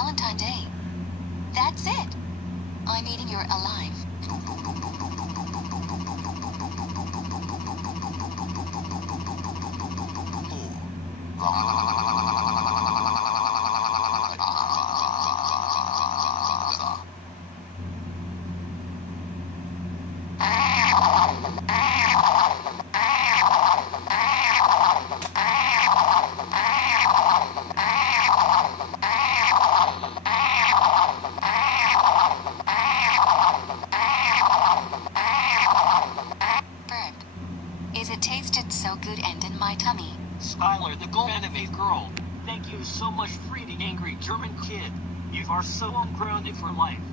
Valentine's Day. That's it. I'm eating your alive. Is it tasted so good and in my tummy? Skylar, the GoAnimateGirl. Thank you so much for eating angry German kid. You are so ungrounded for life.